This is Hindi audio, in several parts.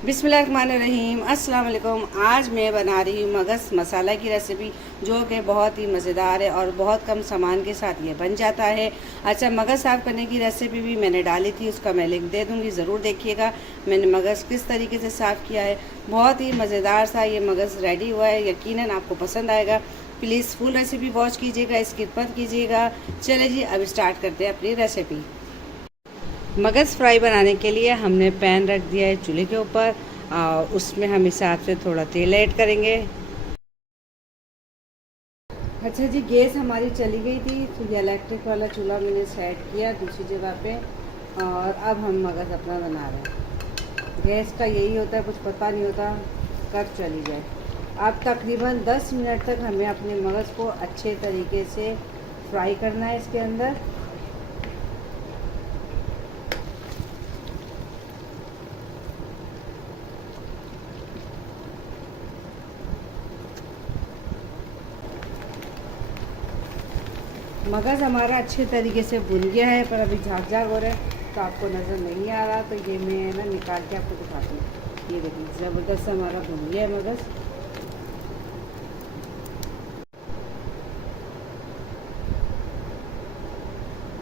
बिस्मिल्लाहिर्रहमानिर्रहीम। अस्सलाम वालेकुम। आज मैं बना रही हूँ मगज़ मसाला की रेसिपी, जो कि बहुत ही मज़ेदार है और बहुत कम सामान के साथ ये बन जाता है। अच्छा, मगज़ साफ़ करने की रेसिपी भी मैंने डाली थी, उसका मैं लिंक दे दूँगी, ज़रूर देखिएगा मैंने मगज़ किस तरीके से साफ़ किया है। बहुत ही मज़ेदार सा ये मगज़ रेडी हुआ है, यकीनन आपको पसंद आएगा। प्लीज़ फुल रेसिपी वॉच कीजिएगा, स्किप मत कीजिएगा। चले जी, अब स्टार्ट करते हैं अपनी रेसिपी। मगज़ फ्राई बनाने के लिए हमने पैन रख दिया है चूल्हे के ऊपर, और उसमें हम हिसाब से थोड़ा तेल ऐड करेंगे। अच्छा जी, गैस हमारी चली गई थी, तो ये इलेक्ट्रिक वाला चूल्हा मैंने सेट किया दूसरी जगह पे, और अब हम मगज़ अपना बना रहे हैं। गैस का यही होता है, कुछ पता नहीं होता कब चली जाए। अब तकरीबन 10 मिनट तक हमें अपने मगज़ को अच्छे तरीके से फ्राई करना है इसके अंदर। मगज़ हमारा अच्छे तरीके से भुन गया है, पर अभी झाग झाग हो रहा है तो आपको नज़र नहीं आ रहा, तो ये मैं ना निकाल के आपको दिखाती हूँ। ये देखिए, ज़बरदस्त हमारा भुन गया है मगज़।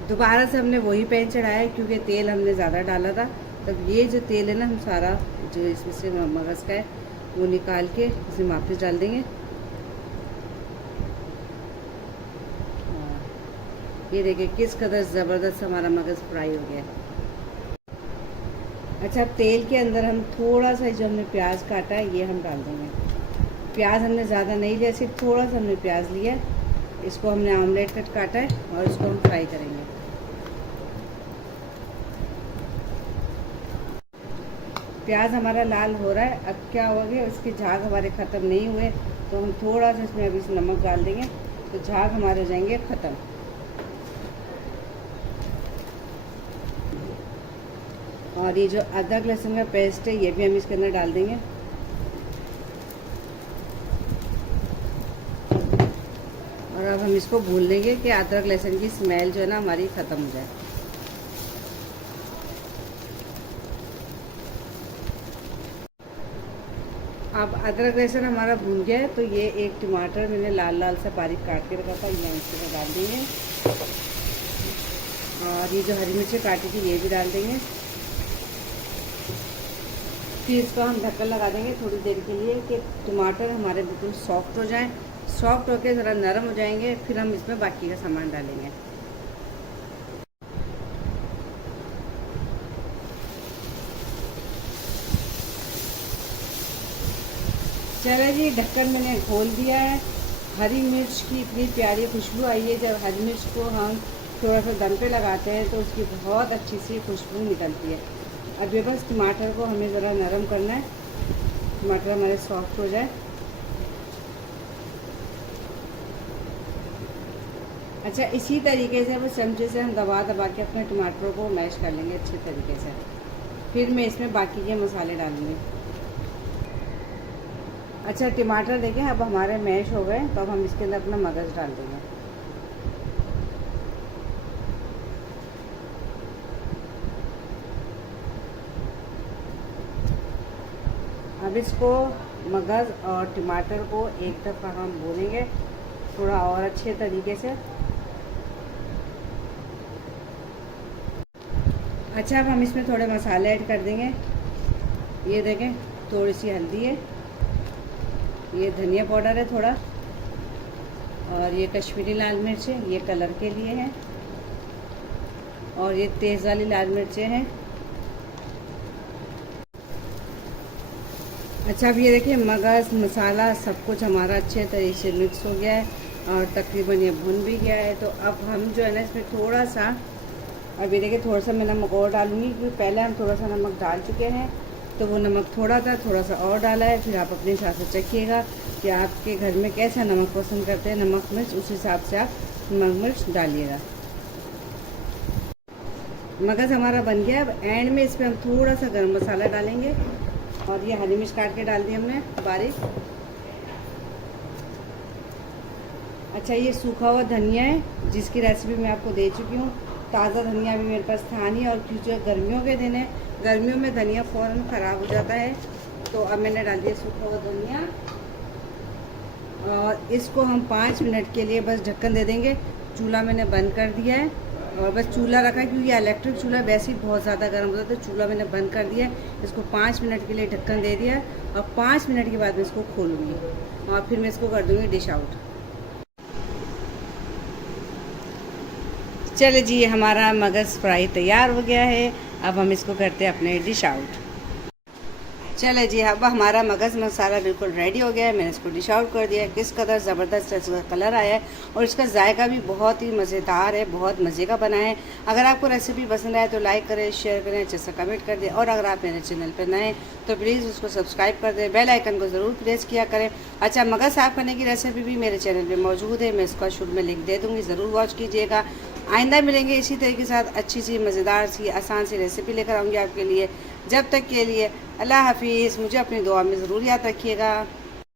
दोबारा से हमने वही पैन चढ़ाया है, क्योंकि तेल हमने ज़्यादा डाला था। तब ये जो तेल है ना, हम सारा जो इसमें से मगज़ का है वो निकाल के इसमें वापस डाल देंगे। ये देखिए किस कदर ज़बरदस्त हमारा मगज़ फ्राई हो गया है। अच्छा, तेल के अंदर हम थोड़ा सा जो हमने प्याज काटा है ये हम डाल देंगे। प्याज हमने ज़्यादा नहीं लिया, सिर्फ थोड़ा सा हमने प्याज लिया। इसको हमने आमलेट कट काटा है और इसको हम फ्राई करेंगे। प्याज हमारा लाल हो रहा है। अब क्या हो गया, इसके झाग हमारे ख़त्म नहीं हुए, तो हम थोड़ा सा इसमें अभी नमक डाल देंगे, तो झाग हमारे हो जाएंगे ख़त्म। और ये जो अदरक लहसुन का पेस्ट है ये भी हम इसके अंदर डाल देंगे। और अब हम इसको भून लेंगे कि अदरक लहसुन की स्मेल जो है ना हमारी ख़त्म हो जाए। अब अदरक लहसुन हमारा भून गया है, तो ये एक टमाटर मैंने लाल लाल से बारीक काट के रखा था, ये हम इसके डाल देंगे। और ये जो हरी मिर्ची काटी थी ये भी डाल देंगे। फिर इसको हम ढक्कन लगा देंगे थोड़ी देर के लिए, कि टमाटर हमारे बिल्कुल सॉफ्ट हो जाएं। सॉफ्ट होकर ज़रा नरम हो जाएंगे, फिर हम इसमें बाकी का सामान डालेंगे। चलो जी, ढक्कन मैंने खोल दिया है। हरी मिर्च की इतनी प्यारी खुशबू आई है। जब हरी मिर्च को हम थोड़ा सा दम पे लगाते हैं तो उसकी बहुत अच्छी सी खुशबू निकलती है। अब ये बस टमाटर को हमें ज़रा नरम करना है, टमाटर हमारे सॉफ्ट हो जाए। अच्छा, इसी तरीके से बस चमचे से हम दबा दबा के अपने टमाटरों को मैश कर लेंगे अच्छे तरीके से। फिर मैं इसमें बाकी के मसाले डालूँगी। अच्छा, टमाटर देखें अब हमारे मैश हो गए, तो अब हम इसके अंदर अपना मगज़ डाल देंगे। अब इसको मगज़ और टमाटर को एक दफ़ा हम भूनेंगे थोड़ा और अच्छे तरीके से। अच्छा, अब हम इसमें थोड़े मसाले ऐड कर देंगे। ये देखें, थोड़ी सी हल्दी है, ये धनिया पाउडर है थोड़ा, और ये कश्मीरी लाल मिर्च है, ये कलर के लिए है, और ये तेज़ वाली लाल मिर्चें हैं। अच्छा, अब ये देखिए मगज़ मसाला सब कुछ हमारा अच्छे तरीके से मिक्स हो गया है, और तकरीबन ये भुन भी गया है। तो अब हम जो है ना इसमें थोड़ा सा, अब ये देखिए थोड़ा सा मैं नमक और डालूँगी, क्योंकि पहले हम थोड़ा सा नमक डाल चुके हैं, तो वो नमक थोड़ा था, थोड़ा सा और डाला है। फिर आप अपने हिसाब से चखिएगा कि आपके घर में कैसा नमक पसंद करते हैं, नमक मिर्च, उस हिसाब से आप नमक मिर्च डालिएगा। मगज़ हमारा बन गया। अब एंड में इसमें हम थोड़ा सा गरम मसाला डालेंगे, और ये हरी मिर्च काट के डाल दी हमने बारीक। अच्छा, ये सूखा हुआ धनिया है, जिसकी रेसिपी मैं आपको दे चुकी हूँ। ताज़ा धनिया भी मेरे पास था नहीं, और क्योंकि गर्मियों के दिन है गर्मियों में धनिया फ़ौरन ख़राब हो जाता है। तो अब मैंने डाल दिया सूखा हुआ धनिया और इसको हम 5 मिनट के लिए बस ढक्कन दे देंगे। चूल्हा मैंने बंद कर दिया है और बस चूल्हा रखा है क्योंकि इलेक्ट्रिक चूल्हा वैसे ही बहुत ज़्यादा गर्म होता है, तो चूल्हा मैंने बंद कर दिया है। इसको 5 मिनट के लिए ढक्कन दे दिया और 5 मिनट के बाद मैं इसको खोलूँगी और फिर मैं इसको कर दूँगी डिश आउट। चले जी, हमारा मगज़ फ्राई तैयार हो गया है। अब हम इसको करते हैं अपने डिश आउट। चले जी, अब हमारा मगज़ मसाला बिल्कुल रेडी हो गया है। मैंने इसको डिश आउट कर दिया है। किस कदर ज़बरदस्त इसका कलर आया है और इसका जायका भी बहुत ही मज़ेदार है, बहुत मज़े का बना है। अगर आपको रेसिपी पसंद आए तो लाइक करें, शेयर करें, अच्छे से कमेंट कर दें और अगर आप मेरे चैनल पर नए तो प्लीज़ उसको सब्सक्राइब कर दें, बेल आइकन को ज़रूर प्रेस किया करें। अच्छा, मगज़ साफ़ करने की रेसिपी भी मेरे चैनल पर मौजूद है, मैं इसका शुरू में लिंक दे दूँगी, ज़रूर वॉच कीजिएगा। आइंदा मिलेंगे इसी तरह के साथ अच्छी सी मज़ेदार सी आसान सी रेसिपी लेकर आऊँगी आपके लिए। जब तक के लिए अल्लाह हाफिज़। मुझे अपनी दुआ में ज़रूर याद रखिएगा।